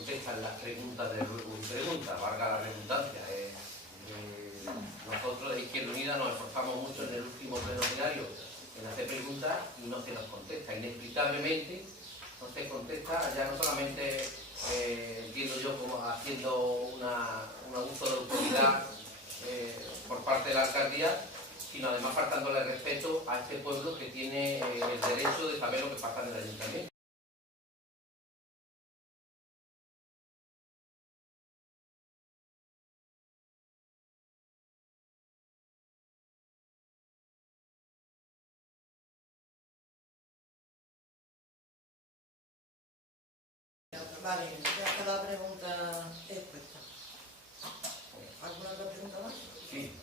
contestan las preguntas de ruego y pregunta, valga la redundancia. Nosotros de Izquierda Unida nos esforzamos mucho en el último pleno diario en hacer preguntas y no se nos contesta. Inexplicablemente no se contesta, ya no solamente entiendo yo como haciendo un abuso de autoridad por parte de la alcaldía, sino además faltándole respeto a este pueblo que tiene el derecho de saber lo que pasa en el ayuntamiento. Vale, ya está la pregunta expuesta. ¿Alguna otra pregunta más? Sí.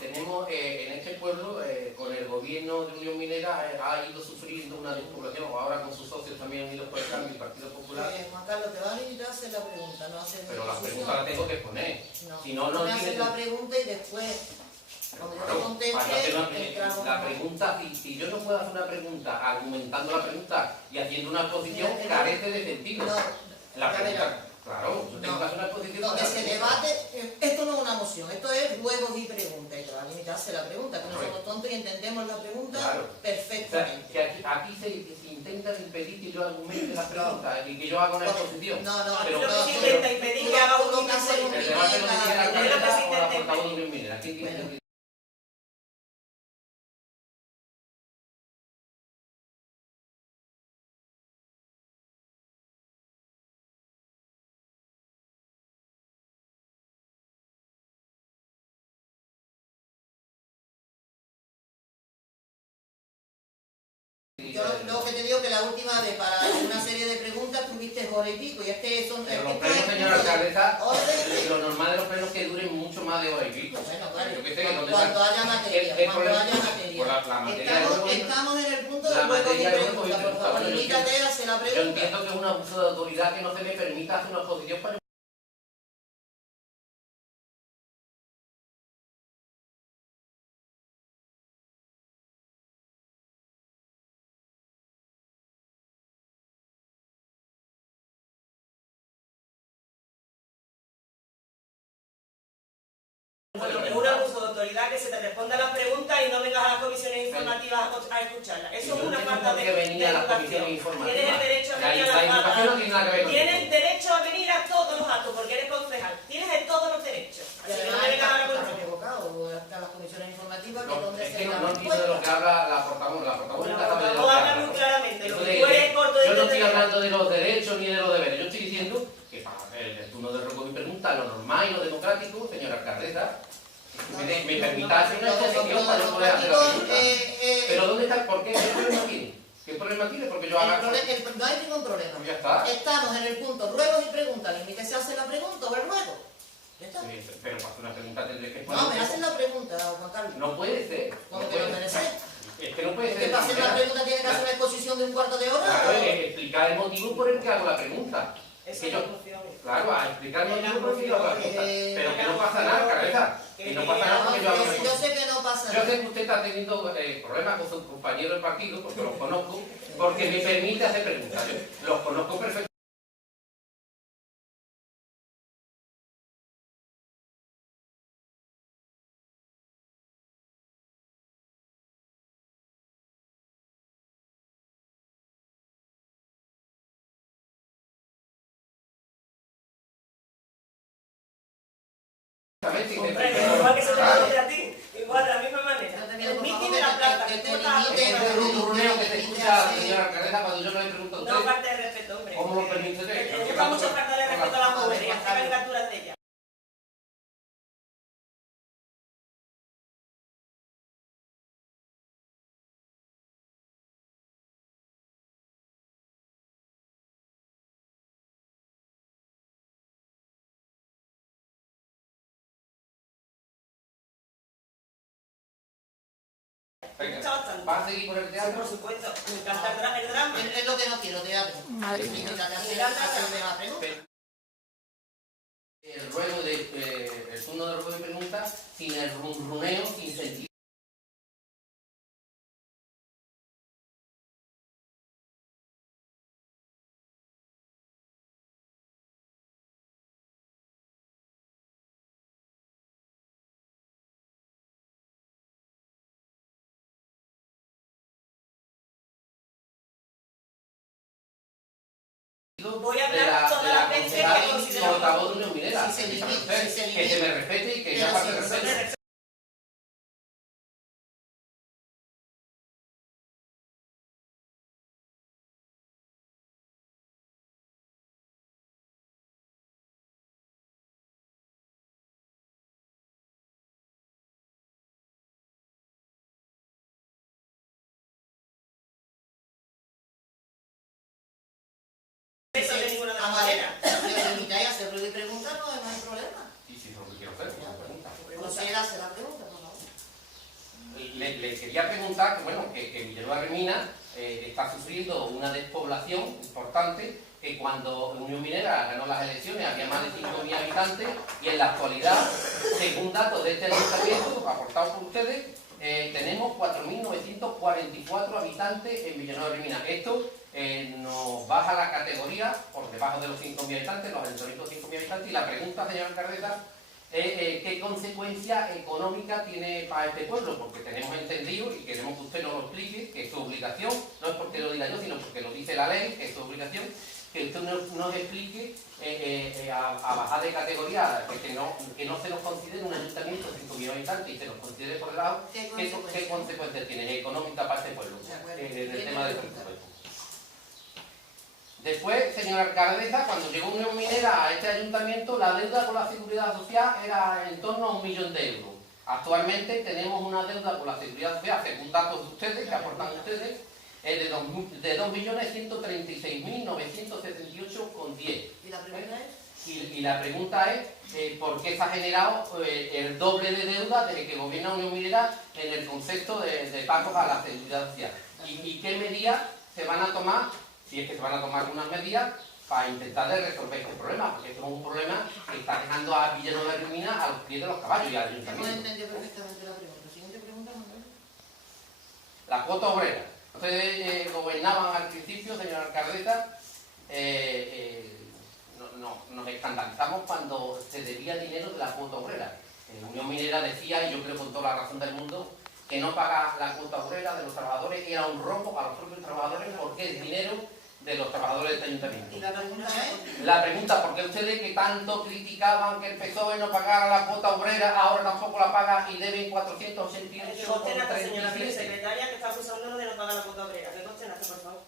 Tenemos en este pueblo, con el gobierno de Unión Minera, ha ido sufriendo una despoblación, ahora con sus socios también unidos por el Cambio y el Partido Popular. Juan Carlos, te va a limitar a hacer la pregunta, no hacer Pero la pregunta la tengo que poner. No, si no, no me tiene... haces la pregunta y después, cuando yo te conteste, la pregunta, si yo no puedo hacer una pregunta argumentando la pregunta y haciendo una exposición, carece de sentido. La pregunta, claro, yo tengo que hacer una exposición. Donde se debate, esto no es una moción, esto es ruegos y preguntas, y te va a limitarse la pregunta, que no somos tontos y entendemos la pregunta perfectamente. O sea, que aquí se intenta impedir que yo argumente las preguntas y que yo haga una exposición. No, pero lo que se intenta impedir que haga un debate. El debate lo decía la alcaldesa o la portavoz de Unión Minera. Yo lo que te digo que la última vez para una serie de preguntas tuviste hora y pico, y es que son... Pero los plenos, señora alcaldesa, lo normal de los plenos es que duren mucho más de hora y pico. Bueno, claro, Yo que sé, cuando haya materia, Estamos en el punto de ruegos y preguntas, por favor, limítate a hacer la pregunta. Yo entiendo que es un abuso de autoridad que no se me permita hacer una exposición para... Bueno, es un abuso de autoridad que se te responda a las preguntas y no vengas a las comisiones informativas a escucharlas. Eso es una falta de educación. Tienes el derecho a venir a las actas. Tienes derecho a venir a todos los actos porque eres concejal. Tienes todos los derechos. Así que no me vengas a la consulta. Las comisiones informativas que donde es que no entiendo de lo que habla la portavoz. La portavoz habla muy claramente. Lo que tú eres corto yo no estoy hablando de los derechos ni de los deberes. Yo estoy diciendo que para el turno de ruego y pregunta, lo normal y lo democrático, señora alcaldesa, me permita hacer una exposición para yo poder hacer la pregunta. Pero ¿dónde está? ¿Por qué? ¿Qué problema tiene? ¿Qué problema tiene? Porque yo haga... No hay ningún problema. Ya está. Estamos en el punto ruegos y preguntas. Limítese a hacer la pregunta o el ruego. Ya está. Pero para hacer una pregunta tendré que exponer... No, me hacen la pregunta, Juan Carlos. No puede ser. ¿Cómo que no puede ser? Es que no puede ser. Para hacer la pregunta tiene que hacer una exposición de un cuarto de hora. Claro, explicar el motivo por el que hago la pregunta. Eso es claro, a explicar el motivo por el que yo hago la pregunta. Pero que no pasa nada, cabeza. Que no pasa nada porque yo hago la pregunta. Yo sé que no pasa nada. Yo sé que usted está teniendo problemas con sus compañeros del partido, porque los conozco, porque me permite hacer preguntas. Yo los conozco perfectamente. Igual que se te conoce a ti, igual de la misma manera. El mitin de la plata, que tú estás... Es un runeo que se escucha, señora alcaldesa, cuando yo no le pregunto a usted. No, falta de respeto, hombre. ¿Cómo lo permite usted? Busca mucha falta de respeto a las mujeres y hace caricaturas de ellas. ¿Va a seguir con el teatro? Sí, por supuesto. Me encanta el drama. Es lo que no quiero, teatro. Madre mía. El ruego el turno de ruego y pregunta sin el runeo, sin sentido. Voy a hablar todas las veces que considero portavoz de Unión Minera. Si se limita, que se me respete y que ella parte de respeto. eso de ninguna de las Vamos a ver, maneras. si os limitáis a hacer ruido y preguntas, no hay problema. Y si es lo que quiero hacer, una pregunta. Proceda a hacer la pregunta, por favor. Le quería preguntar que, bueno, que Villanueva Remina está sufriendo una despoblación importante, que cuando Unión Minera ganó las elecciones había más de 5.000 habitantes y en la actualidad, según datos de este ayuntamiento aportados por ustedes, tenemos 4.944 habitantes en Villanueva Remina. Esto nos baja la categoría por debajo de los 5.000 habitantes, los ayuntamientos de 5.000 habitantes, y la pregunta, señor Alcaldesa, ¿qué consecuencia económica tiene para este pueblo? Porque tenemos entendido, y queremos que usted nos lo explique, que es su obligación, no es porque lo diga yo, sino porque lo dice la ley, que es su obligación, que usted nos explique a bajar de categoría, que no se nos considere un ayuntamiento de 5.000 habitantes y se nos considere por el lado, ¿qué consecuencias tiene económica para este pueblo en el tema del presupuesto? Después, señora alcaldesa, cuando llegó Unión Minera a este ayuntamiento, la deuda con la seguridad social era en torno a 1 millón de euros. Actualmente tenemos una deuda con la seguridad social, según datos de ustedes, que aportan ustedes, de 2.millones135.978,10. ¿Y la pregunta es? Y la pregunta es, ¿por qué se ha generado el doble de deuda desde que gobierna Unión Minera en el concepto de pagos a la seguridad social? ¿Y qué medidas se van a tomar, si es que se van a tomar algunas medidas, para intentar resolver este problema? Porque esto es un problema que está dejando a Villanueva Remina a los pies de los caballos y al No ayuntamiento. entendió perfectamente la pregunta. Siguiente pregunta, Manuel. La cuota obrera. Ustedes gobernaban al principio, señora alcaldesa, nos escandalizamos cuando se debía dinero de la cuota obrera. Unión Minera decía, y yo creo con toda la razón del mundo, que no paga la cuota obrera de los trabajadores era un robo a los propios trabajadores porque es dinero de los trabajadores de este ayuntamiento. ¿Y la pregunta es? La pregunta, ¿por qué ustedes que tanto criticaban que el PSOE no pagara la cuota obrera, ahora tampoco la paga y deben 488,37? Que conste en acta, señora secretaria, que está acusándonos de no pagar la cuota obrera. Que conste en acta, por favor.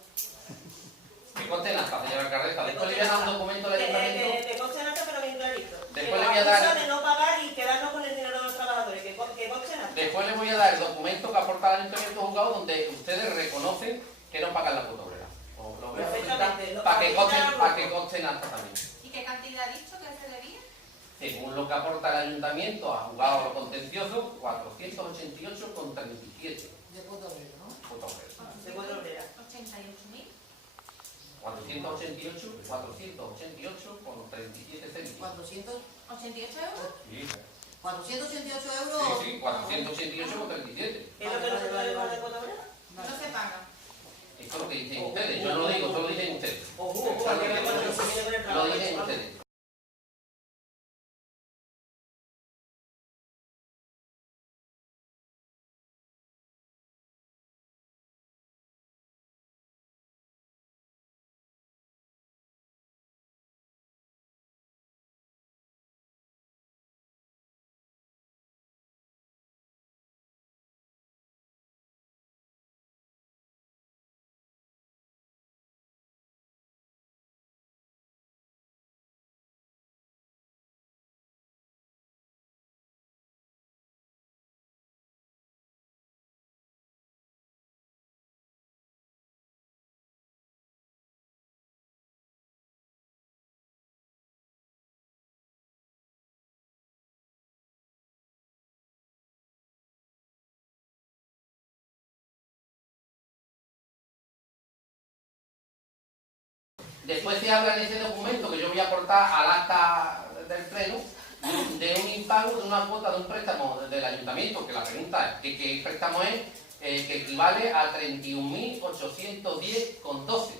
Que conste en acta, señora alcaldesa. Después le voy a dar un documento del ayuntamiento. Que conste en acta, pero bien clarito. Después le Que voy a nos dar... acusan de no pagar y quedarnos con el dinero de los trabajadores. Que conste en acta. Después les voy a dar el documento que aporta el ayuntamiento juzgado donde ustedes reconocen que no pagan la cuota obrera. Os lo voy a presentar para que conste en acta también. ¿Y qué cantidad ha dicho que se debía? Según lo que aporta el ayuntamiento a juzgado lo contencioso, 488,37. De cuota obrera, ¿no? Cuota obrera. De cuota obrera. 88.000. 488,37 céntimos. 400. 88 euros. Sí, 488 euros. sí, 488,37. ¿Qué es lo que nosotros debemos de cuota obrera? No se paga. Esto es lo que dicen ustedes, yo no lo digo, solo lo dicen ustedes. Ojo, que me cuando se viene con el Lo trabajo. dicen ustedes. Después se habla en ese documento que yo voy a aportar al acta del pleno de un impago de una cuota de un préstamo del ayuntamiento, que la pregunta es ¿qué préstamo es? Que equivale a 31.810,12.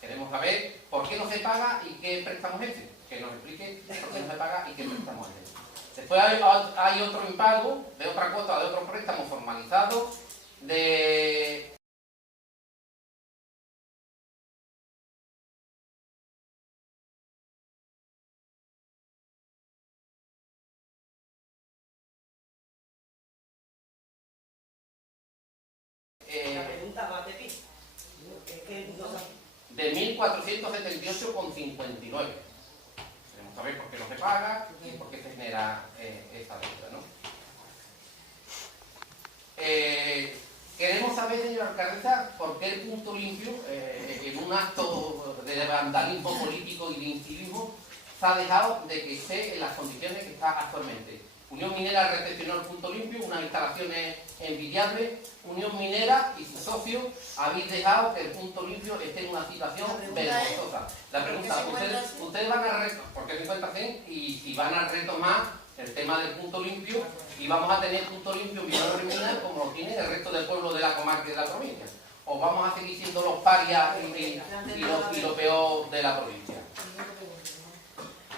Queremos saber por qué no se paga y qué préstamo es ese. Que nos explique por qué no se paga y qué préstamo es ese. Después hay otro impago de otra cuota de otro préstamo formalizado de 40 más de PIB. Es que no... De 1.478,59. Queremos saber por qué no se paga y por qué se genera esta deuda, ¿no? Queremos saber, señora alcaldesa, por qué el punto limpio, en un acto de vandalismo político y de incivismo, se ha dejado de que esté en las condiciones que está actualmente. Unión Minera recepcionó el punto limpio, unas instalaciones envidiables. Unión Minera y sus socios habéis dejado que el punto limpio esté en una situación vergonzosa. La pregunta, ustedes van a retomar, ¿por qué 50-100? Y si van a retomar el tema del punto limpio y vamos a tener punto limpio en Villarreal como lo tiene el resto del pueblo de la comarca y de la provincia. O vamos a seguir siendo los parias y lo peor de la provincia.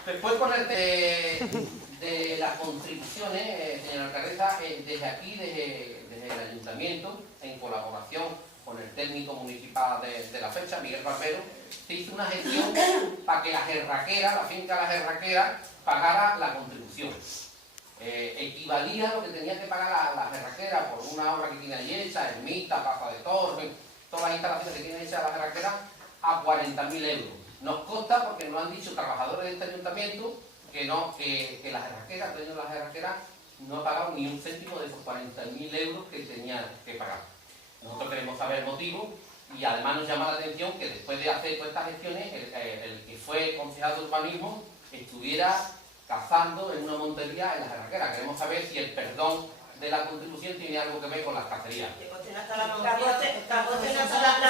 Después con el de las contribuciones, señora alcaldesa, desde aquí, desde el ayuntamiento, en colaboración con el técnico municipal de la fecha, Miguel Barbero, se hizo una gestión para que la finca La Jerraquera, pagara la contribución. Equivalía a lo que tenía que pagar la Jerraquera por una obra que tiene allí hecha, Ermita, Plaza de Torres, todas las instalaciones que tiene hecha la Jerraquera, a 40.000 euros. Nos consta, porque nos han dicho trabajadores de este ayuntamiento, que la Jerraquera, el dueño de la Jerraquera, no ha pagado ni un céntimo de esos 40.000 euros que tenía que pagar. Nosotros queremos saber el motivo y además nos llama la atención que después de hacer todas estas gestiones, el que fue concejal de urbanismo estuviera cazando en una montería en la Jerraquera. Queremos saber si el perdón de la contribución tiene algo que ver con las cacerías. Que consten hasta la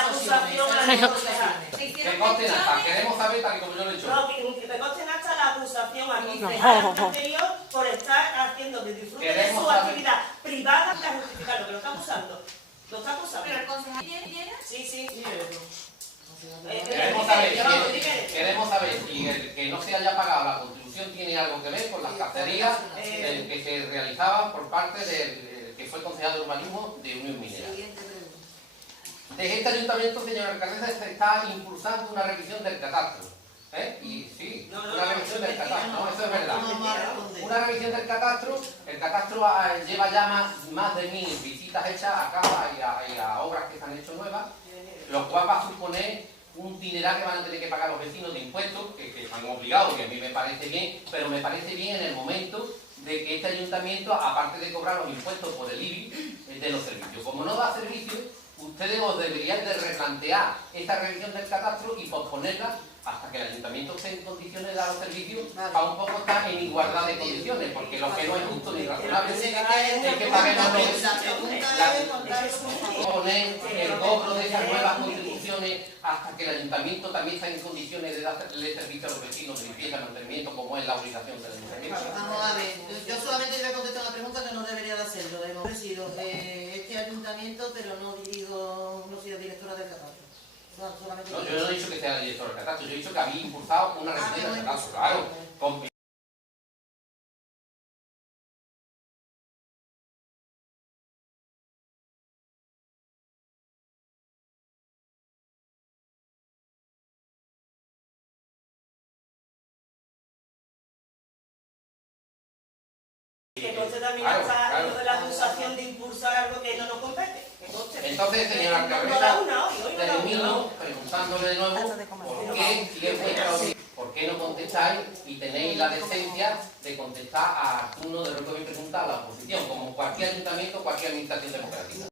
acusación a la concejal. Que consten hasta, queremos saber tal y como yo lo he dicho. No, que consten hasta la acusación al concejal anterior por estar haciendo que disfrute de su actividad privada para justificar lo que lo está acusando. Lo está acusando. Pero el concejal tiene... Sí. Queremos saber si el que no se haya pagado la contribución tiene algo que ver con las cacerías que se realizaban por parte del que fue concejal de urbanismo de Unión Minera. Desde este ayuntamiento, señora alcaldesa, se está impulsando una revisión del catastro. Y sí, una revisión del catastro, no, eso es verdad. Una revisión del catastro, el catastro lleva ya más de 1000 visitas hechas a casas y a obras que se han hecho nuevas, lo cual va a suponer un dineral que van a tener que pagar los vecinos de impuestos, que están obligados, que a mí me parece bien, pero me parece bien en el momento de que este ayuntamiento, aparte de cobrar los impuestos por el IBI, de los servicios. Como no da servicios, ustedes os deberían de replantear esta revisión del catastro y posponerla hasta que el ayuntamiento esté en condiciones de dar los servicios, para un poco estar en igualdad de condiciones, porque lo que no es justo ni razonable es que paguemos poner el cobro de esas nuevas contribuciones hasta que el ayuntamiento también está en condiciones de darle servicio a los vecinos de limpieza y mantenimiento, como es la obligación del ayuntamiento. Vamos a ver, yo solamente voy a contestar una pregunta que no debería de hacerlo. Hemos presido este ayuntamiento, pero no soy directora del catastro. No, yo no he dicho que sea director del catastro, yo he dicho que había impulsado una revisión del catastro, claro. Que conste también hasta la acusación de impulsar algo que no nos compete. Entonces, señora alcaldesa, termino preguntándole de nuevo por qué no contestáis y tenéis la decencia de contestar a uno de los que me pregunta a la oposición, como cualquier ayuntamiento, cualquier administración democrática.